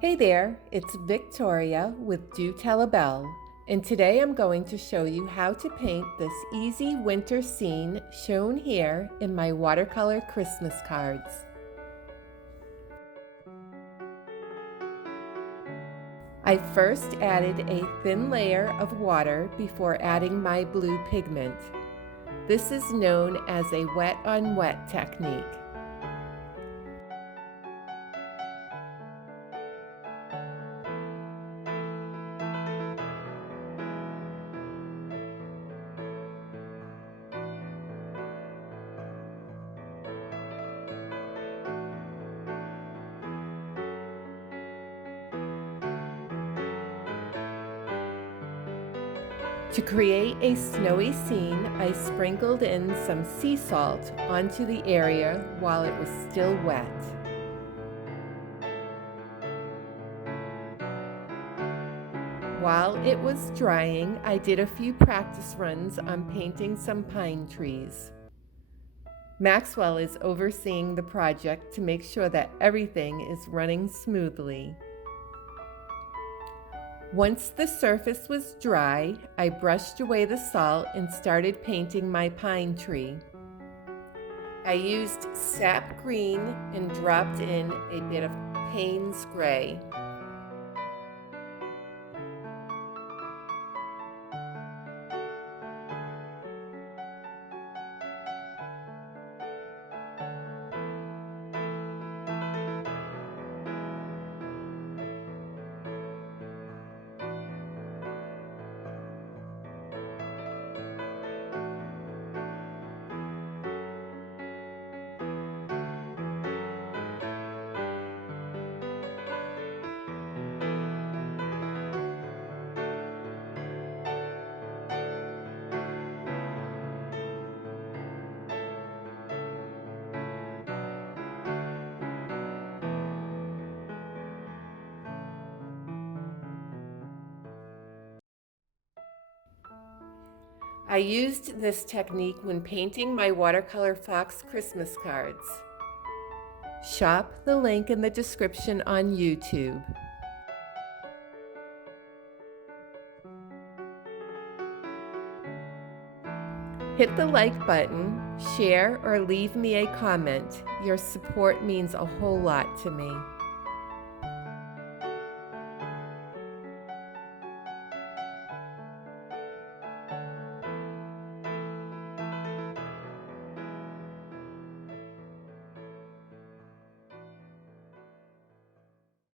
Hey there, it's Victoria with Do Tell a Bell, and today I'm going to show you how to paint this easy winter scene shown here in my watercolor Christmas cards. I first added a thin layer of water before adding my blue pigment. This is known as a wet on wet technique. To create a snowy scene, I sprinkled in some sea salt onto the area while it was still wet. While it was drying, I did a few practice runs on painting some pine trees. Maxwell is overseeing the project to make sure that everything is running smoothly. Once the surface was dry, I brushed away the salt and started painting my pine tree. I used sap green and dropped in a bit of Payne's gray. I used this technique when painting my watercolor fox Christmas cards. Shop the link in the description on YouTube. Hit the like button, share, or leave me a comment. Your support means a whole lot to me.